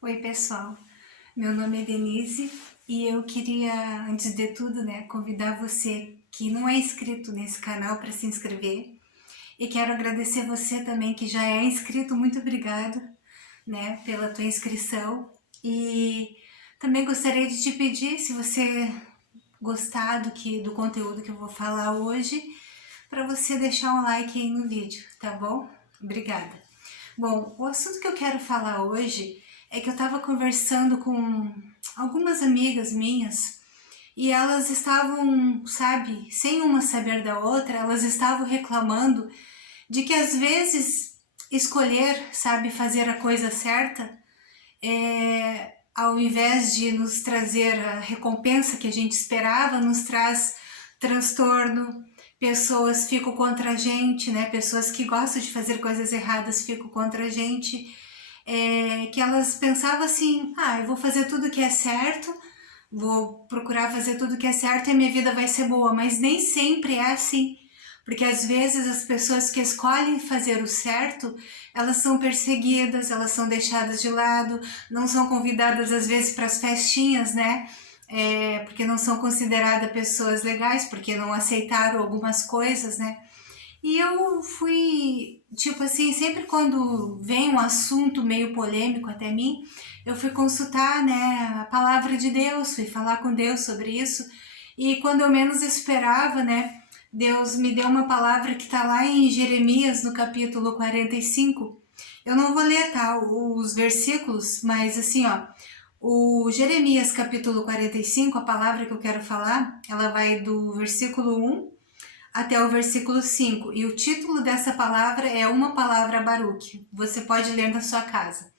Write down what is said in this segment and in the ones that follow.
Oi, pessoal. Meu nome é Denise e eu queria, antes de tudo, convidar você que não é inscrito nesse canal para se inscrever. E quero agradecer você também que já é inscrito. Muito obrigado, pela tua inscrição. E também gostaria de te pedir, se você gostar do conteúdo que eu vou falar hoje, para você deixar um like aí no vídeo, tá bom? Obrigada. Bom, o assunto que eu quero falar hoje é que eu estava conversando com algumas amigas minhas e elas estavam, sabe, sem uma saber da outra, elas estavam reclamando de que às vezes escolher, sabe, fazer a coisa certa, ao invés de nos trazer a recompensa que a gente esperava, nos traz transtorno. Pessoas ficam contra a gente, né? Pessoas que gostam de fazer coisas erradas ficam contra a gente. Que elas pensavam assim: eu vou fazer tudo que é certo, vou procurar fazer tudo que é certo e a minha vida vai ser boa. Mas nem sempre é assim. Porque às vezes as pessoas que escolhem fazer o certo, elas são perseguidas, elas são deixadas de lado, não são convidadas às vezes para as festinhas, né? Porque não são consideradas pessoas legais, porque não aceitaram algumas coisas, né? E eu fui, tipo assim, sempre quando vem um assunto meio polêmico até mim, eu fui consultar, né, a palavra de Deus, fui falar com Deus sobre isso. E quando eu menos esperava, né, Deus me deu uma palavra que está lá em Jeremias, no capítulo 45. Eu não vou ler, tá, os versículos, mas assim, ó, o Jeremias capítulo 45, a palavra que eu quero falar, ela vai do versículo 1 até o versículo 5. E o título dessa palavra é Uma Palavra Baruque. Você pode ler na sua casa.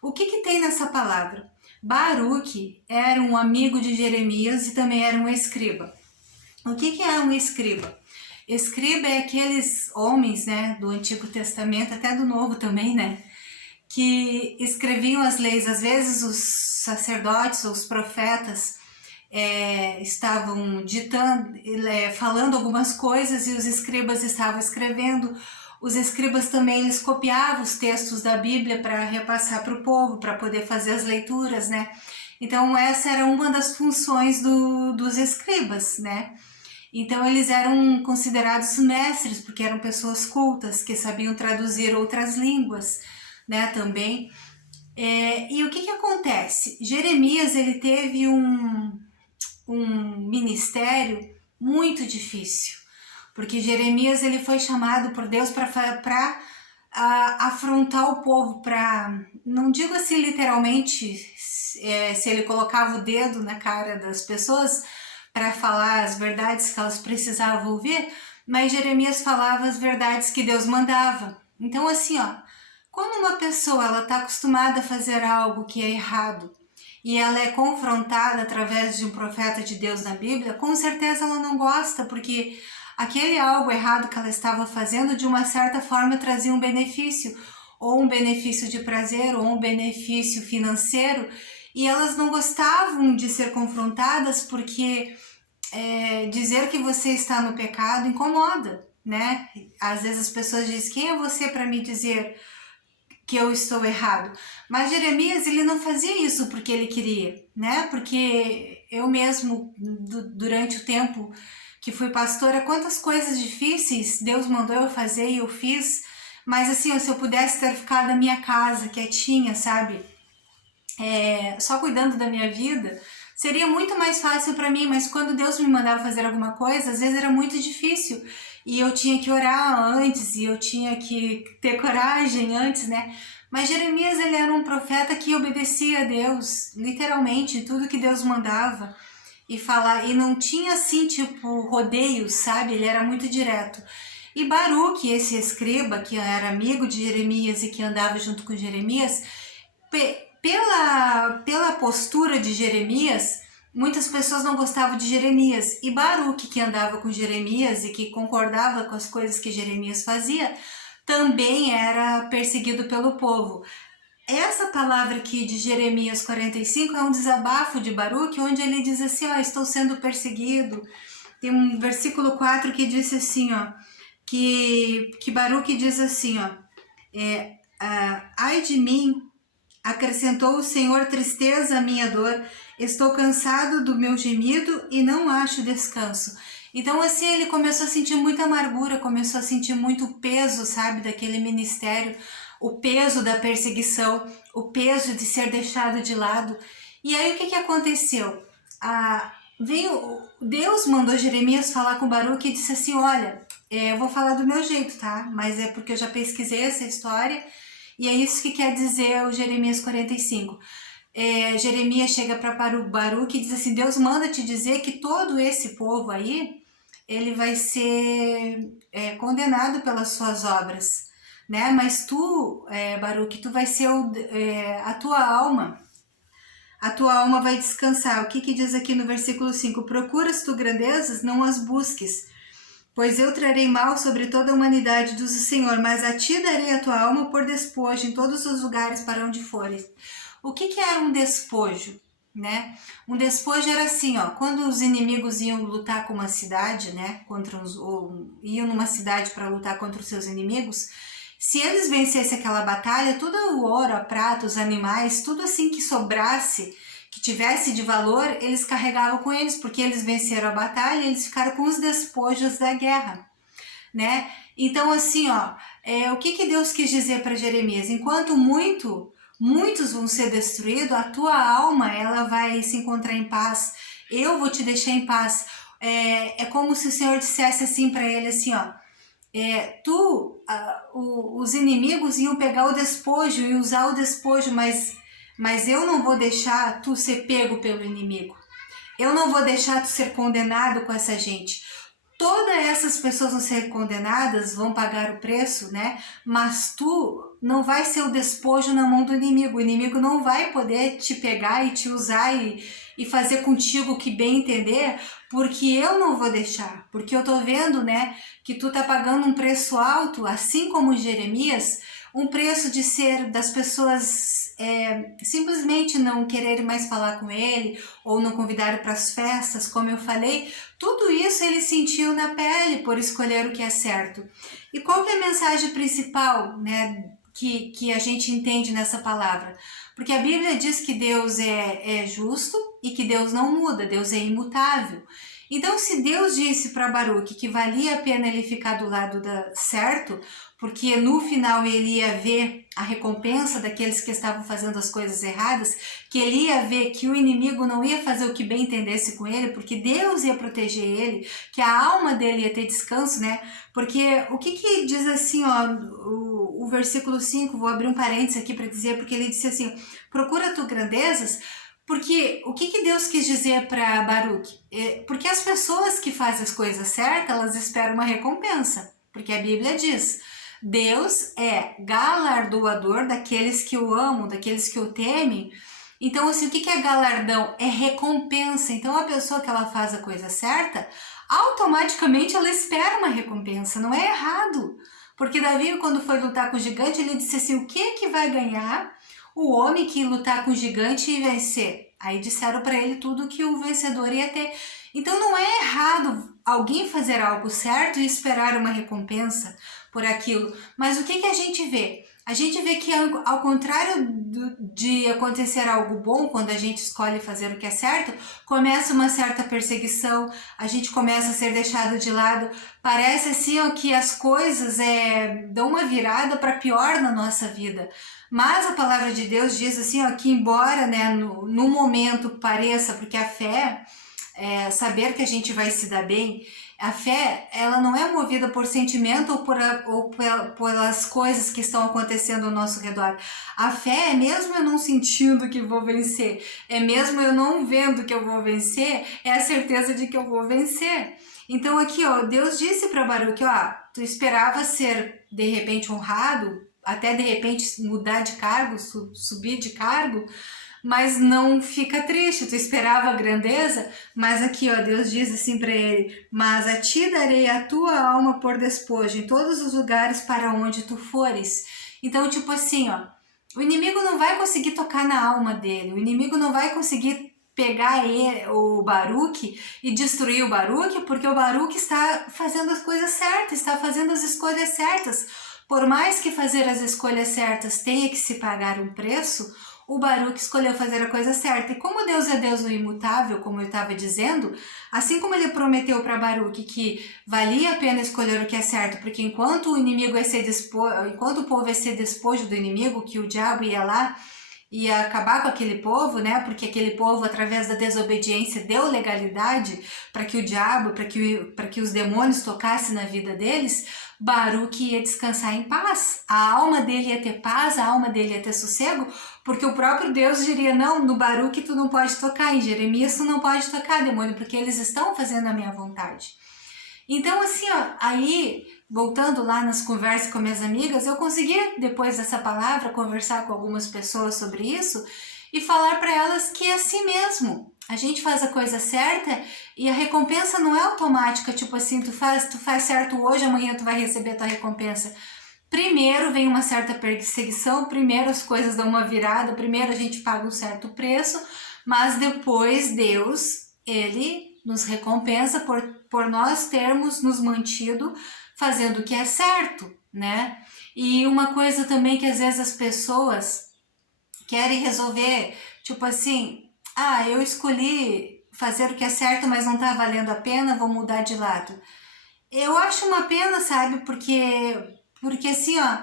O que tem nessa palavra? Baruque era um amigo de Jeremias e também era um escriba. O que é um escriba? Escriba é aqueles homens, né, do Antigo Testamento, até do Novo também, né, que escreviam as leis. Às vezes os sacerdotes ou os profetas estavam ditando, falando algumas coisas e os escribas estavam escrevendo. Os escribas também eles copiavam os textos da Bíblia para repassar para o povo, para poder fazer as leituras, né? Então essa era uma das funções dos escribas, né? Então eles eram considerados mestres porque eram pessoas cultas que sabiam traduzir outras línguas, né? Também. E o que acontece? Jeremias ele teve um ministério muito difícil, porque Jeremias ele foi chamado por Deus para afrontar o povo, para, não digo assim literalmente, se ele colocava o dedo na cara das pessoas para falar as verdades que elas precisavam ouvir, mas Jeremias falava as verdades que Deus mandava. Então assim, ó, quando uma pessoa ela está acostumada a fazer algo que é errado e ela é confrontada através de um profeta de Deus na Bíblia, com certeza ela não gosta, porque aquele algo errado que ela estava fazendo, de uma certa forma, trazia um benefício, ou um benefício de prazer, ou um benefício financeiro, e elas não gostavam de ser confrontadas, porque dizer que você está no pecado incomoda, né? Às vezes as pessoas dizem: quem é você para me dizer que eu estou errado? Mas Jeremias ele não fazia isso porque ele queria, né? Porque eu mesmo durante o tempo que fui pastora, quantas coisas difíceis Deus mandou eu fazer e eu fiz, mas assim, se eu pudesse ter ficado na minha casa quietinha, sabe, só cuidando da minha vida, seria muito mais fácil para mim. Mas quando Deus me mandava fazer alguma coisa, às vezes era muito difícil e eu tinha que orar antes e eu tinha que ter coragem antes, né? Mas Jeremias ele era um profeta que obedecia a Deus, literalmente, tudo que Deus mandava e falar, e não tinha assim tipo rodeios, sabe? Ele era muito direto. E Baruque, esse escriba que era amigo de Jeremias e que andava junto com Jeremias, pela postura de Jeremias, muitas pessoas não gostavam de Jeremias. E Baruque, que andava com Jeremias e que concordava com as coisas que Jeremias fazia, também era perseguido pelo povo. Essa palavra aqui de Jeremias 45 é um desabafo de Baruque, onde ele diz assim: ó, estou sendo perseguido. Tem um versículo 4 que diz assim, ó, que Baruque diz assim, ó, ai de mim Acrescentou o Senhor: tristeza à minha dor, estou cansado do meu gemido e não acho descanso. Então assim ele começou a sentir muita amargura, começou a sentir muito peso, sabe, daquele ministério, o peso da perseguição, o peso de ser deixado de lado. E aí o que aconteceu? Deus mandou Jeremias falar com Baruque e disse assim: olha, eu vou falar do meu jeito, tá? Mas é porque eu já pesquisei essa história e é isso que quer dizer o Jeremias 45. Jeremias chega para Baruque e diz assim: Deus manda te dizer que todo esse povo aí, ele vai ser condenado pelas suas obras, né? Mas tu, Baruque, tu vai ser a tua alma vai descansar. O que diz aqui no versículo 5? Procuras tu grandezas, não as busques, pois eu trarei mal sobre toda a humanidade, diz o Senhor, mas a ti darei a tua alma por despojo em todos os lugares para onde fores. O que era um despojo, né? Um despojo era assim, ó, quando os inimigos iam lutar com uma cidade, né, iam numa cidade para lutar contra os seus inimigos, se eles vencessem aquela batalha, todo o ouro, a prata, os animais, tudo assim que sobrasse, que tivesse de valor, eles carregavam com eles, porque eles venceram a batalha e eles ficaram com os despojos da guerra, né? Então assim, ó, o que Deus quis dizer para Jeremias? Enquanto muitos vão ser destruídos, a tua alma ela vai se encontrar em paz, eu vou te deixar em paz. É como se o Senhor dissesse assim para ele, assim, ó, os inimigos iam pegar o despojo e usar o despojo, mas eu não vou deixar tu ser pego pelo inimigo. Eu não vou deixar tu ser condenado com essa gente. Todas essas pessoas vão ser condenadas, vão pagar o preço, né? Mas tu não vai ser o despojo na mão do inimigo. O inimigo não vai poder te pegar e te usar e fazer contigo o que bem entender, porque eu não vou deixar. Porque eu tô vendo, né, que tu tá pagando um preço alto, assim como Jeremias, um preço de ser das pessoas simplesmente não quererem mais falar com ele ou não convidarem para as festas, como eu falei. Tudo isso ele sentiu na pele por escolher o que é certo. E qual que é a mensagem principal, né, que a gente entende nessa palavra? Porque a Bíblia diz que Deus é justo e que Deus não muda, Deus é imutável. Então, se Deus disse para Baruque que valia a pena ele ficar do lado certo, porque no final ele ia ver a recompensa daqueles que estavam fazendo as coisas erradas, que ele ia ver que o inimigo não ia fazer o que bem entendesse com ele, porque Deus ia proteger ele, que a alma dele ia ter descanso, né? Porque o que diz assim, ó, o versículo 5, vou abrir um parênteses aqui para dizer, porque ele disse assim: procura tu grandezas. Porque o que Deus quis dizer para Baruque? Porque as pessoas que fazem as coisas certas, elas esperam uma recompensa. Porque a Bíblia diz: Deus é galardoador daqueles que o amam, daqueles que o temem. Então, assim, o que é galardão? É recompensa. Então, a pessoa que ela faz a coisa certa, automaticamente ela espera uma recompensa. Não é errado. Porque Davi, quando foi lutar com o gigante, ele disse assim: o que vai ganhar o homem que lutar com o gigante e vencer? Aí disseram para ele tudo que o vencedor ia ter. Então não é errado alguém fazer algo certo e esperar uma recompensa por aquilo. Mas o que a gente vê? A gente vê que ao contrário de acontecer algo bom, quando a gente escolhe fazer o que é certo, começa uma certa perseguição, a gente começa a ser deixado de lado. Parece assim, ó, que as coisas dão uma virada para pior na nossa vida. Mas a palavra de Deus diz assim, ó, que embora, né, no momento pareça, porque a fé saber que a gente vai se dar bem, a fé, ela não é movida por sentimento ou pelas coisas que estão acontecendo ao nosso redor. A fé é mesmo eu não sentindo que vou vencer, é mesmo eu não vendo que eu vou vencer, é a certeza de que eu vou vencer. Então aqui, ó, Deus disse para Baruque, ó, tu esperava ser de repente honrado, até de repente mudar de cargo, subir de cargo, mas não fica triste, tu esperava a grandeza, mas aqui, ó, Deus diz assim para ele: mas a ti darei a tua alma por despojo em todos os lugares para onde tu fores. Então, tipo assim, ó, o inimigo não vai conseguir tocar na alma dele, o inimigo não vai conseguir pegar o Baruque e destruir o Baruque, porque o Baruque está fazendo as coisas certas, está fazendo as escolhas certas. Por mais que fazer as escolhas certas tenha que se pagar um preço, o Baruque escolheu fazer a coisa certa. E como Deus é Deus do imutável, como eu estava dizendo, assim como ele prometeu para Baruque que valia a pena escolher o que é certo, porque enquanto o povo ia ser despojo do inimigo, que o diabo ia lá ia acabar com aquele povo, né? Porque aquele povo, através da desobediência, deu legalidade para que o diabo, para que os demônios tocassem na vida deles. Baruque ia descansar em paz. A alma dele ia ter paz, a alma dele ia ter sossego, porque o próprio Deus diria: não, no Baruque tu não pode tocar, em Jeremias tu não pode tocar, demônio, porque eles estão fazendo a minha vontade. Então, assim, ó, aí, voltando lá nas conversas com minhas amigas, eu consegui, depois dessa palavra, conversar com algumas pessoas sobre isso e falar para elas que é assim mesmo. A gente faz a coisa certa e a recompensa não é automática, tipo assim, tu faz certo hoje, amanhã tu vai receber a tua recompensa. Primeiro vem uma certa perseguição, primeiro as coisas dão uma virada, primeiro a gente paga um certo preço, mas depois Deus, Ele nos recompensa por nós termos nos mantido fazendo o que é certo, né? E uma coisa também que às vezes as pessoas querem resolver, tipo assim, eu escolhi fazer o que é certo, mas não tá valendo a pena, vou mudar de lado. Eu acho uma pena, sabe? Porque assim, ó,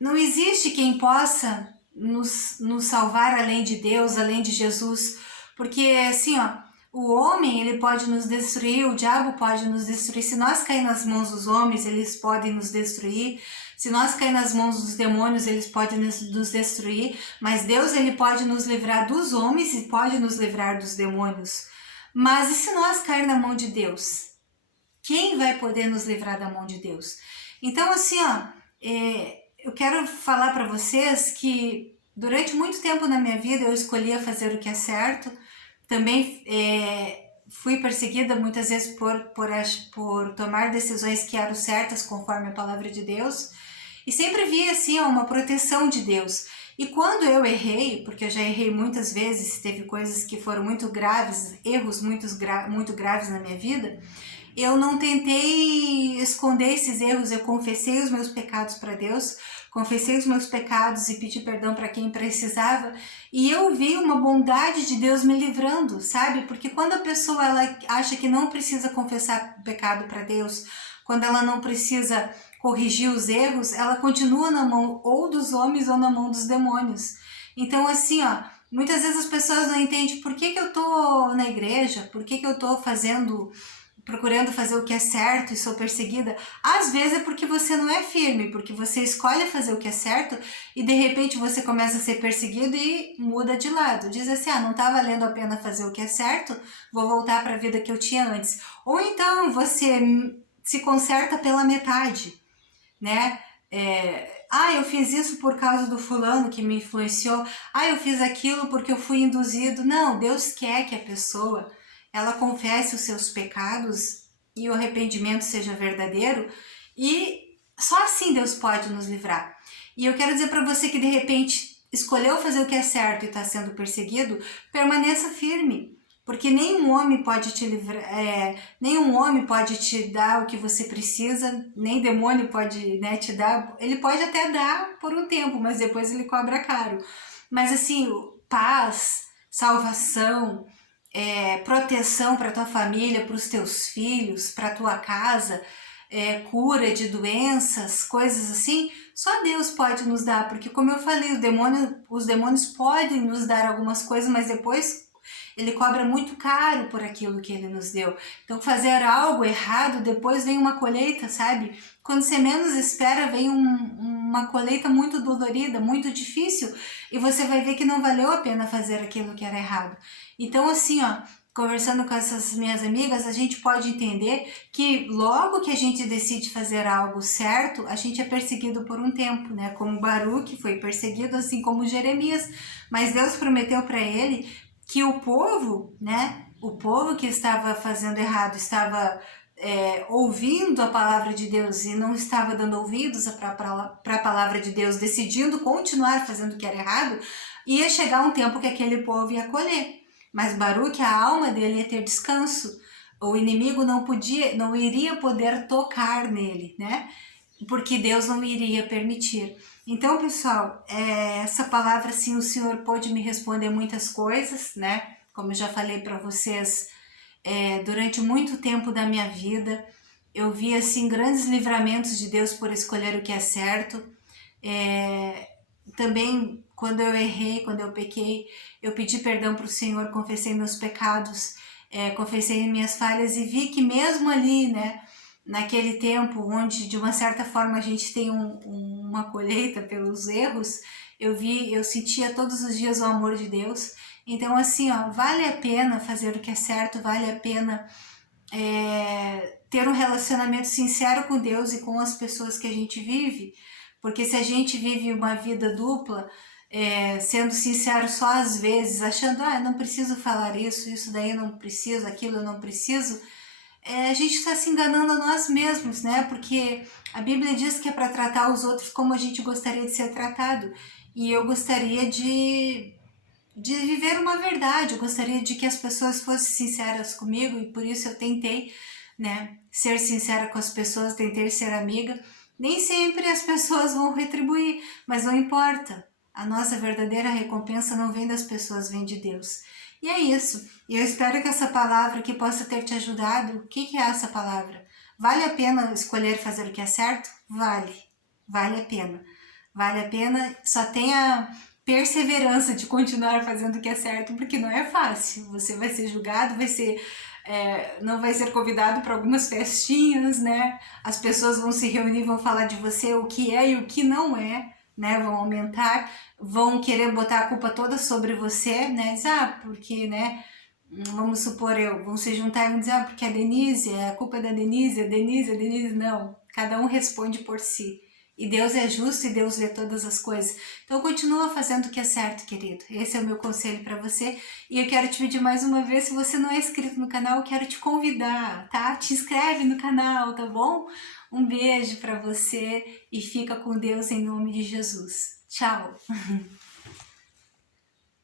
não existe quem possa nos salvar além de Deus, além de Jesus, porque assim, ó, o homem ele pode nos destruir, o diabo pode nos destruir. Se nós cair nas mãos dos homens, eles podem nos destruir. Se nós cair nas mãos dos demônios, eles podem nos destruir. Mas Deus ele pode nos livrar dos homens e pode nos livrar dos demônios. Mas e se nós cair na mão de Deus? Quem vai poder nos livrar da mão de Deus? Então assim, ó, eu quero falar para vocês que durante muito tempo na minha vida eu escolhia fazer o que é certo. Também fui perseguida muitas vezes por tomar decisões que eram certas conforme a palavra de Deus. E sempre vi assim uma proteção de Deus. E quando eu errei, porque eu já errei muitas vezes, teve coisas que foram muito graves, erros muito graves na minha vida, eu não tentei esconder esses erros, eu confessei os meus pecados para Deus, confessei os meus pecados e pedi perdão para quem precisava, e eu vi uma bondade de Deus me livrando, sabe? Porque quando a pessoa ela acha que não precisa confessar pecado para Deus, quando ela não precisa corrigir os erros, ela continua na mão ou dos homens ou na mão dos demônios. Então assim, ó, muitas vezes as pessoas não entendem por que eu tô na igreja, por que eu tô procurando fazer o que é certo e sou perseguida. Às vezes é porque você não é firme, porque você escolhe fazer o que é certo e de repente você começa a ser perseguido e muda de lado. Diz assim, não tá valendo a pena fazer o que é certo, vou voltar para a vida que eu tinha antes. Ou então você se conserta pela metade, né? Eu fiz isso por causa do fulano que me influenciou. Eu fiz aquilo porque eu fui induzido. Não, Deus quer que a pessoa ela confesse os seus pecados e o arrependimento seja verdadeiro, e só assim Deus pode nos livrar. E eu quero dizer para você que de repente escolheu fazer o que é certo e está sendo perseguido, permaneça firme, porque nenhum homem pode te livrar, nenhum homem pode te dar o que você precisa, nem demônio pode, né, te dar. Ele pode até dar por um tempo, mas depois ele cobra caro. Mas assim, paz, salvação, proteção para tua família, para os teus filhos, para tua casa, cura de doenças, coisas assim, só Deus pode nos dar, porque como eu falei, os demônios podem nos dar algumas coisas, mas depois ele cobra muito caro por aquilo que ele nos deu. Então fazer algo errado, depois vem uma colheita, sabe? Quando você menos espera, vem uma colheita muito dolorida, muito difícil, e você vai ver que não valeu a pena fazer aquilo que era errado. Então assim, ó, conversando com essas minhas amigas, a gente pode entender que logo que a gente decide fazer algo certo, a gente é perseguido por um tempo, né? Como Baruque foi perseguido, assim como Jeremias, mas Deus prometeu para ele que o povo, né? O povo que estava fazendo errado, estava ouvindo a palavra de Deus e não estava dando ouvidos para a palavra de Deus, decidindo continuar fazendo o que era errado, ia chegar um tempo que aquele povo ia colher. Mas Baruque, a alma dele ia ter descanso. O inimigo não iria poder tocar nele, né? Porque Deus não iria permitir. Então, pessoal, essa palavra, assim, o Senhor pôde me responder muitas coisas, né? Como eu já falei para vocês, durante muito tempo da minha vida, eu vi, assim, grandes livramentos de Deus por escolher o que é certo. Também, quando eu errei, quando eu pequei, eu pedi perdão para o Senhor, confessei meus pecados, confessei minhas falhas e vi que mesmo ali, né, naquele tempo onde de uma certa forma a gente tem uma colheita pelos erros, eu sentia todos os dias o amor de Deus. Então, assim, ó, vale a pena fazer o que é certo, vale a pena ter um relacionamento sincero com Deus e com as pessoas que a gente vive, porque se a gente vive uma vida dupla, sendo sincero só às vezes, achando, não preciso falar isso daí eu não preciso, aquilo eu não preciso, a gente está se enganando a nós mesmos, né? Porque a Bíblia diz que é para tratar os outros como a gente gostaria de ser tratado. E eu gostaria de viver uma verdade, eu gostaria de que as pessoas fossem sinceras comigo e por isso eu tentei, né, ser sincera com as pessoas, tentei ser amiga. Nem sempre as pessoas vão retribuir, mas não importa. A nossa verdadeira recompensa não vem das pessoas, vem de Deus. E é isso. E eu espero que essa palavra aqui possa ter te ajudado. O que é essa palavra? Vale a pena escolher fazer o que é certo? Vale. Vale a pena. Vale a pena. Só tenha perseverança de continuar fazendo o que é certo, porque não é fácil. Você vai ser julgado, não vai ser convidado para algumas festinhas, né? As pessoas vão se reunir, vão falar de você o que é e o que não é, né? Vão aumentar, vão querer botar a culpa toda sobre você, né? Dizer, porque, né? Vamos supor vão se juntar e vão dizer, porque a Denise, a culpa é da Denise, a Denise, não. Cada um responde por si. E Deus é justo e Deus vê todas as coisas. Então continua fazendo o que é certo, querido. Esse é o meu conselho para você. E eu quero te pedir mais uma vez, se você não é inscrito no canal, eu quero te convidar, tá? Te inscreve no canal, tá bom? Um beijo para você e fica com Deus em nome de Jesus. Tchau!